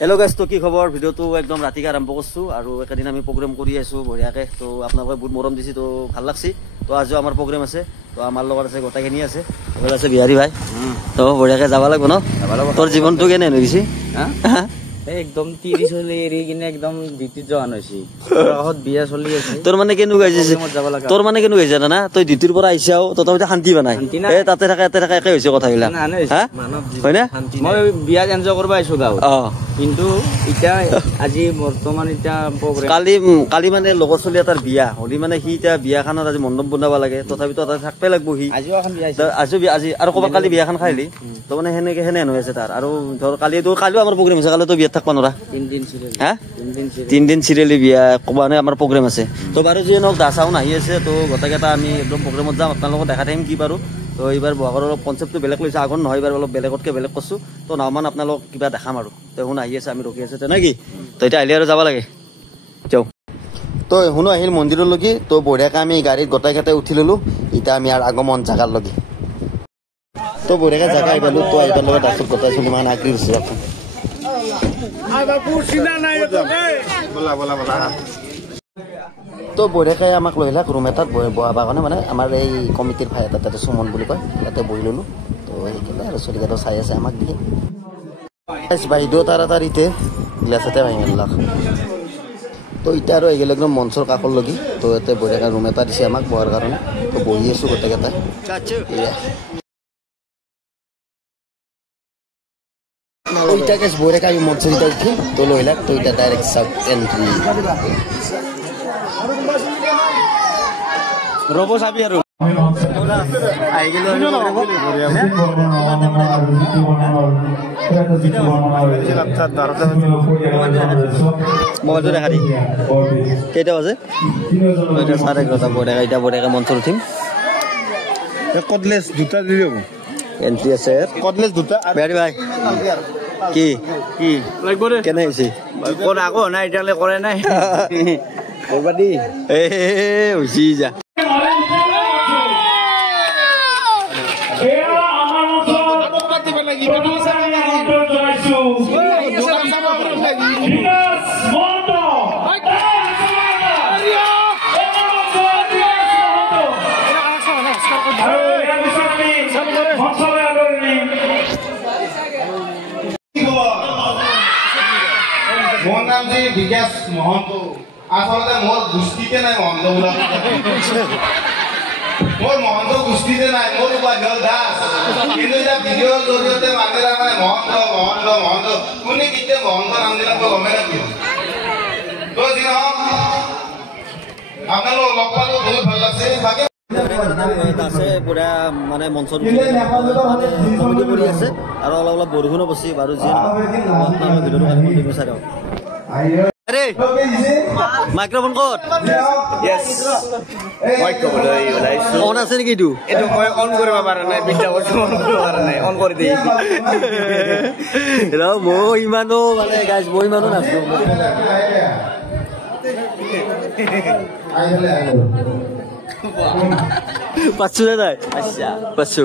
Hello guys तो কি খবৰ ভিডিওটো একদম ৰাতিকে আৰম্ভ কৰিছো আৰু একেদিন আমি প্ৰগ্ৰাম কৰি আছো বঢ়িয়াকে তো আপোনালোকে বহুত মৰম দিছি তো ভাল লাগছি তো আজিও আমাৰ প্ৰগ্ৰাম আছে তো আমাৰ লগত আছে গোটাখিনি আছে এবাৰ আছে বিহাৰী ভাই তো বঢ়িয়াকে যাব লাগিব ন তোৰ জীৱনটো কেনে হৈ গৈছি একদম 30 চলি এৰি কিনে একদম ডিউটি জয়েন হৈছি বহুত বিয়া চলি আছে তোৰ মানে কেনু গাইছে তোৰ মানে কেনু গাইছে না তই ডিউটিৰ পৰা আইছাও তো তই শান্তি বানাই এ তাতে থাকে একে হৈছে কথাবিলাক হা হয় না মই বিয়া এনজয় কৰিব আইছো গাঁও কিন্তু ইটা আজি বৰ্তমান ইটা প্ৰগ্ৰাম কালি মানে লগৰ চলি এটাৰ বিয়া হলি মানে সি ইটা বিয়াখনত আজি মণ্ডপ বনাব লাগে তথাপিতো তাতে থাকপে লাগব সি আজিও এখন বিয়া আছে আজি আৰু কবা কালি বিয়াখন খাইলি তো মানে হেনেকে হেনে হৈ আছে তাৰ আৰু ধৰ কালিও আমাৰ প্ৰগ্ৰাম আছে কালি তো বিয়া থাকবা নৰা 3 দিন সিৰিয়াল হ্যাঁ 3 দিন সিৰিয়ালি বিয়া কবানে আমাৰ প্ৰগ্ৰাম আছে তো বাৰু যি নক দাসাও নাহি আছে তো গটাকেটা আমি একদম প্ৰগ্ৰামত যাম আপোনালোকক দেখা টাইম কি পাৰো তো এইবাৰ বহাগৰ অলপ কনসেপ্টটো বেলেগ লৈছে আগৰ নহয় এইবাৰ অলপ বেলেগতকে বেলেগ কৰছো তো নাওমান আপোনালোক কিবা দেখাম আৰু তো হুন আহি আছে আমি ৰখি আছে তে নাকি তো এটা আইলি আৰু যাব লাগে যাও তো হুন আহিল মন্দিৰৰ লগি তো বঢ়িয়াকে আমি গাড়ীত গটাকেটা উঠি ললো ইটা আমি আর আগমন জাগাৰ লগি তো বঢ়িয়াকে জাগা আইবালো তো আইবাৰ লগত দাসত গটাই চলি মান আগ্ৰি আছে এখন তো বঢ়িয়াকে আমাক লৈ লাক ৰুম এটাত বহাবা কাৰণে মানে আমাৰ এই কমিটিৰ ভাই এটা তাতে সুমন বুলি কয় তাতে বহি ললো তো সেইকাৰণে আৰু চলিকেইটা চাই আছে আমাক দেখি বাইদেউ তাড়াতাড়িতে গ্লাছতে ভাঙি মেলাক তো ইটা আৰু আহিলে একদম মঞ্চৰ কাষৰ লগি তো ইয়াতে বঢ়িয়াকে ৰুম এটা দিছে আমাক বহাৰ কাৰণে তো বহি আছো গোটেইকেইটা ওইটা কেস বইরে কাই মনসরিটা উঠি তো লইলা তো এটা ডাইরেক্ট সাউথ এন্ট্রি রোবো সাবি আর আই গেল মজা দেখারি কেটা বাজে ওইটা 11:30 বড় এটা বড় মঞ্চর উঠিম কটলেস দুটা দিও এন্ট্রি আছে কটলেস দুটা বেরি ভাই কি কি লাগব রে কেনে হইছে কোন আগো না এটালে করে নাই করবা দি এ হইছি যা মোর নাম যে বিকাশ মহন্ত আসলে মোর গোষ্ঠীতে নাই মহন্ত বলা মোর মহন্ত গোষ্ঠীতে নাই মোর উপাধ্যায় দাস কিন্তু এটা ভিডিওর জৰিয়তে মানুহে মানে মহন্ত মহন্ত মহন্ত কোনে কিতে মহন্ত নাম দিলা গমে নাকি তো দিন আপোনালোক লগ পালো বহুত ভাল লাগছে বাকি আছে পুরা মানে মঞ্চৰ কমিটি কৰি আছে আৰু অলপ বৰষুণো পছি বাৰু যি আপোনাৰ ভিডিওটো কালি কন্টিনিউ চাই দিও আরে মাইক্রোফোন কত ইয়েস মাইক কবলাই ওলাইছো অন আছে নেকি এটো এটো মই অন কৰিব পাৰা নাই 20টা বছৰ অন কৰিব পাৰা নাই অন কৰি দেই হেল্ল মই ইমানো মানে গাইস মই ইমানো নাছো পাঁচু দে নাই আচ্ছা পাঁচু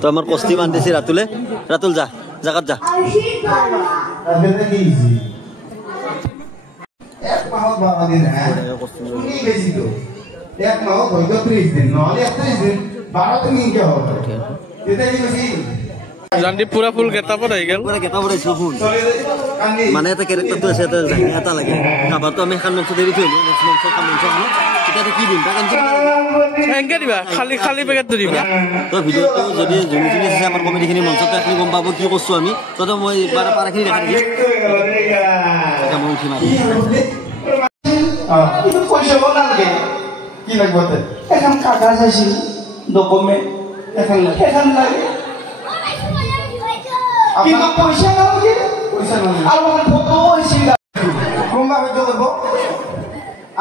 তো আমার কস্তি বান্ধিছি রাতুল যা জাগাত যা এক মাহত 12 দিন হ্যাঁ কি বেশি তো এক মাহ হইতো 30 দিন নহলে 31 দিন 12 দিন কি হবে এটা কি বেশি জানি পুরা ফুল গেটাপত আই গেল পুরা গেটাপত আইছো ফুল মানে এটা ক্যারেক্টার তো আছে এটা লাগে কাবার তো আমি খান মঞ্চ দেরি থইলো মঞ্চ কাম মঞ্চ না এটা কি দিন কারণ এঙ্গে দিবা খালি প্যাকেট দিবা তো ভিডিওটো যদি জুনি আছে আমাৰ কমিটিখিনি মঞ্চত আপনি গম পাবো কি করছো আমি তো মই পারাখিনি দেখা দিই এটা মই উঠি মারি itu পয়সা বলা লাগে কি লাগবে এখন কাগজ আছে ডকুমেন্ট এখন লাগে কিন্তু পয়সা লাগে পয়সা লাগে আর আমার ফটো হইছে কোনবা হইতো করব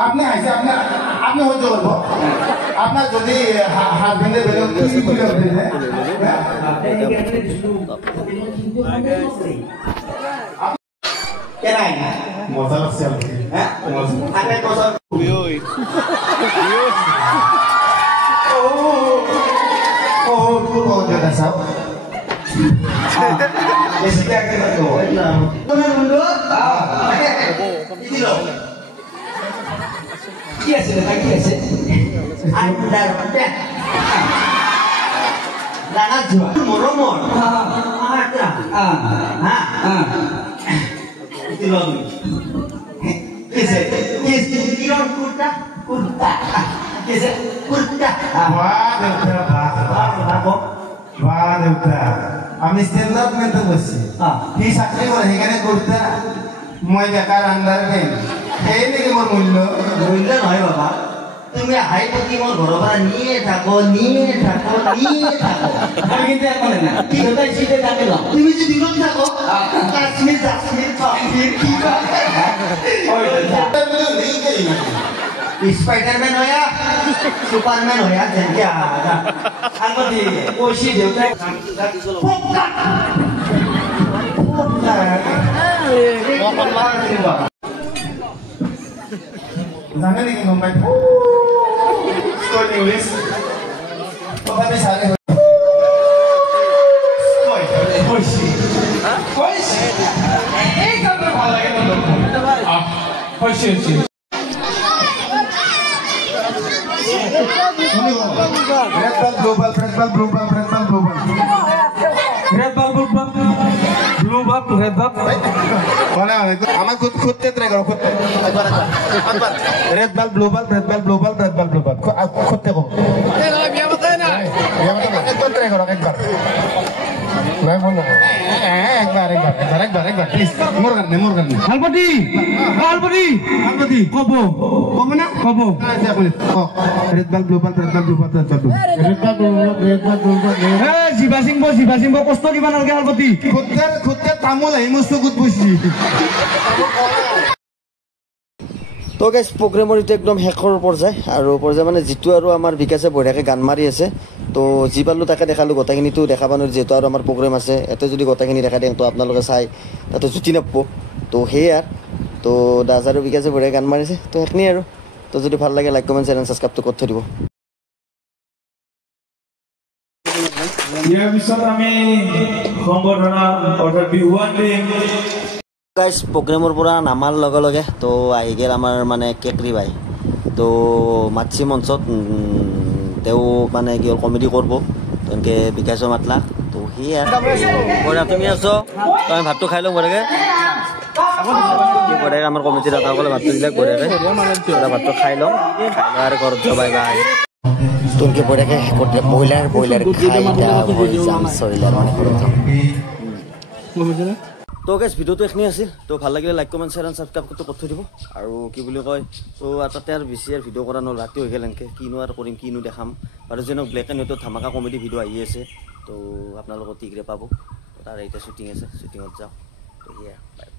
আপনি আইছে আপনি হইতো করব আপনার যদি হাজবেন্ডের বেলে কি করে হবে কেনাই মজা লাগছে হ্যাঁ আরে কথা ওই ও দাদা সাহেব এসে কি আগে না তো তুমি বন্ধু আছে কি আছে আন্ডার প্যান্ট লাগা জোয়া মরমর আটা হ্যাঁ দিলন কিসে কিরণ কুর্তা কুর্তা কিসে কুর্তা বাহ দেউতা আমি স্ট্যান্ড আপ মেনতে বসছি কি চাকরি করে সেখানে কুর্তা মই বেকার আন্ডার প্যান্ট এই নাকি মোর মূল্য মূল্য নহয় বাবা তুমি হাই প্রতি মোর ঘর পৰা নিয়ে থাকো আমি কিন্তু এখন না কি হতাই সিধে থাকে না তুমি যদি দূর থাকো কাশ্মীর কাশ্মীর কি स्पाइडरमैन होया सुपरमैन होया जंगे आगा अंगदी ओशी देवता जाने लगी मुंबई स्कूल इंग्लिश पता भी सारे Red ball, blue ball, red ball, blue ball, red ball, blue ball. red ball blue ball blue ball red ball Mana? Amat khud try karo khud. Red ball, blue ball, red ball, blue ball, red ball, blue ball. Khud te ko. biya batay na एक बार try करो एक बार. मैं बोल रहा हूँ एक बार please Murugan halpati kobo na kobo ऐसे बोले red ball blue ball red ball blue ball red ball blue ball eh jiba sing bo kosto diba nalge halpati खुद तामुल है मुझसे खुद पूछी তো গাইজ প্ৰগ্ৰেমৰ এইটো একদম শেষৰ পৰ্যায় আৰু পৰ্যায় মানে যিটো আৰু আমাৰ বিকাশে বঢ়িয়াকৈ গান মাৰি আছে তো যি পালোঁ তাকে দেখালোঁ গোটেইখিনিতো দেখাব নোৱাৰি যিহেতু আৰু আমাৰ প্ৰগ্ৰেম আছে ইয়াতে যদি গোটেইখিনি দেখা দিওঁ তো আপোনালোকে চাই তাতো জুতি নাপাব তো সেয়ে আৰু তো দাস আৰু বিকাশে বঢ়িয়া গান মাৰিছে তো সেইখিনি আৰু তো যদি ভাল লাগে লাইক কমেণ্ট শ্বেয়াৰ এণ্ড ছাবস্ক্ৰাইবটো কৰি থৈ দিব ইয়াৰ পিছত আমি সম্বৰ্ধনা অৰ্থাৎ বিহুৱান দিম গাইজ প্ৰগ্ৰেমৰ পৰা নামাৰ লগে লগে তো আহি গ'ল আমাৰ মানে কেকৰি ভাই তো মাতছি মঞ্চত তেওঁ মানে কি হ'ল কমেডি কৰিব তেনেকৈ বিকাশো মাতলা তো সেয়া বঢ়িয়া তুমি আছো তো আমি ভাতটো খাই লওঁ বঢ়িয়াকৈ বঢ়িয়াকৈ আমাৰ কমিটিৰ দাদাসকলে ভাতটো দিলে বঢ়িয়াকৈ ভাতটো খাই লওঁ আৰু ঘৰত যাবাই বাই তেনেকৈ বঢ়িয়াকৈ ব্ৰইলাৰ খাই যাম চৰিলাৰ মানে ঘৰত যাম তো গাইজ ভিডিঅ'টো এইখিনি আছিল তো ভাল লাগিলে লাইক কমেণ্ট শ্বেয়াৰ এণ্ড ছাবস্ক্ৰাইবটো কৰি থৈ দিব আৰু কি বুলি কয় তো তাতে আৰু বেছি আৰু ভিডিঅ' কৰা নহ'ল ৰাতি হৈ গ'ল এনেকৈ কিনো আৰু কৰিম কিনো দেখাম আৰু যেনে ব্লেক এণ্ড হোৱাইটত ধামাকা কমেডি ভিডিঅ' আহি আছে তো আপোনালোকৰ টিগ্ৰে পাব তাৰ এতিয়া শ্বুটিং আছে শ্বুটিঙত যাওঁ তো সেয়া বাই